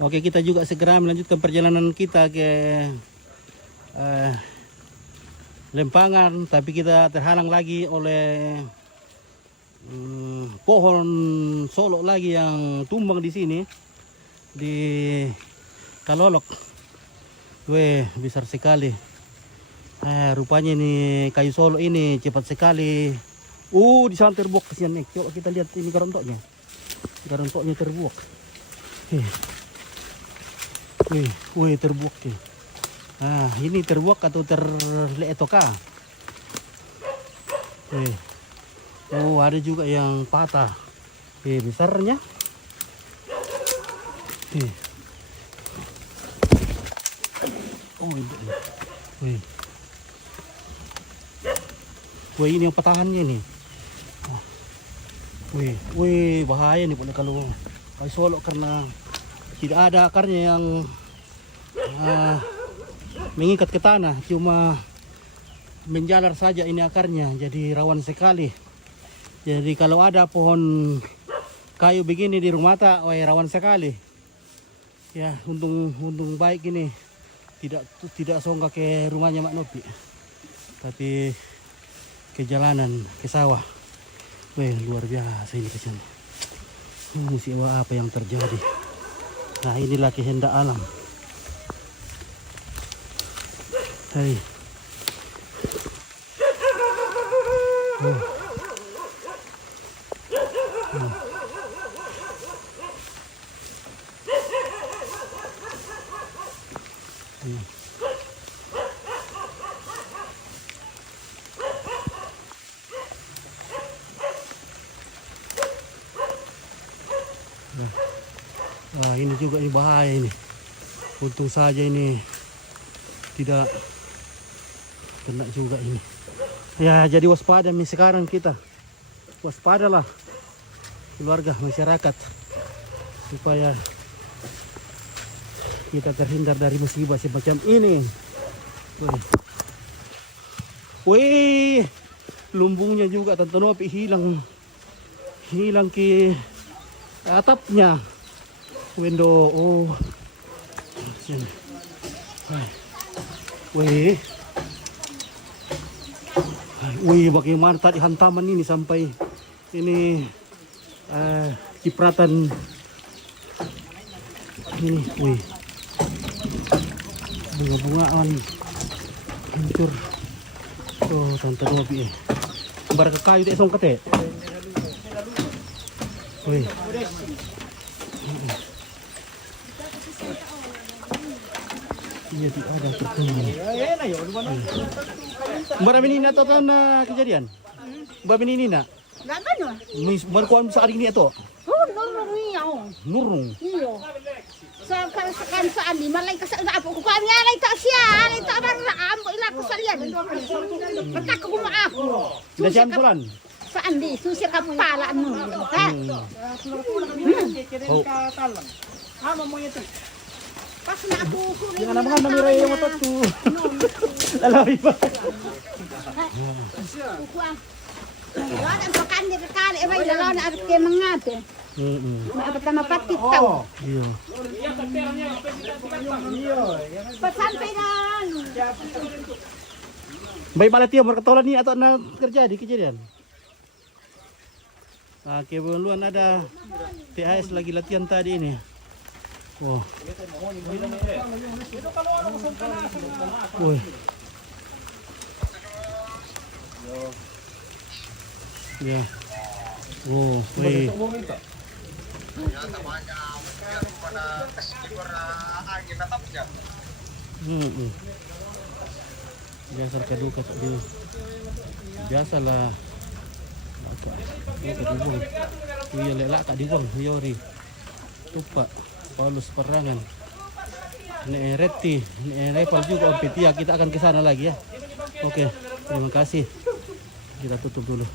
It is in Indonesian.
Oke, kita juga segera melanjutkan perjalanan kita ke Lempangan, tapi kita terhalang lagi oleh pohon solok lagi yang tumbang di sini di Kalolok. Weh, besar sekali. Rupanya ini kayu solok ini cepat sekali. Di sana terbuak kesian nih. Coba kita lihat ini garontoknya. Garontoknya terbuak. Wih, terbuak nih. Ini terbuak atau terleetoka. Ada juga yang patah. Besarnya. Ini yang patahannya nih. Bahaya nih kalau kayu solok karena tidak ada akarnya yang mengikat ke tanah, cuma menjalar saja ini akarnya, jadi rawan sekali. Jadi kalau ada pohon kayu begini di rumah tak, rawan sekali. Ya, untung baik ini tidak songgak ke rumahnya Mak Nopi, tapi ke jalanan, ke sawah. Luar biasa ini kesini. Ini siwa apa yang terjadi. Nah, inilah kehendak alam. Ini juga ini bahaya ini. Untung saja ini tidak kena juga ini. Ya, jadi waspada nih sekarang kita. Waspadalah keluarga, masyarakat, supaya kita terhindar dari musibah semacam ini. Lumbungnya juga Tante Nopi hilang ke atapnya. Window. Bagaimana tadi hantaman ini sampai ini cipratan ini. Bunga-bungaan hancur. Tante Nopi bar ke kayu song kate. Iya, tidak ada tertunggu. Mbak Benina atau na kejadian? Mbak Benina? Gak kan? Baru kuan saat ini atau? Nurung. Iya. Kan saan di malay kasal na apo ko kanya lay ta siya, lay ta bar ambo ila ko salian. Patak ko maako. Dajan bulan. Saan di susi ka pala mo. Ha? Ano mo ito? Pas na ako ko. Yang naman namiray mo to. Lalaki ba? Kukuan. Wala ang pakan di kakali ay dalaw na abot kay mangate. Maabot na mapatit taw. Iya. Pasampai na. Baik malah tiap berketolan ni atau na terjadi kejadian. Kebetulan ada THS lagi latihan tadi ini. Ya. Biasa keduka tadi. Biasalah. Iya lelak kak dibuang yori. Tupak Paulus Perangan. Ini Reti, ini Repal juga Om Petia. Kita akan ke sana lagi ya. Oke, terima kasih. Kita tutup dulu.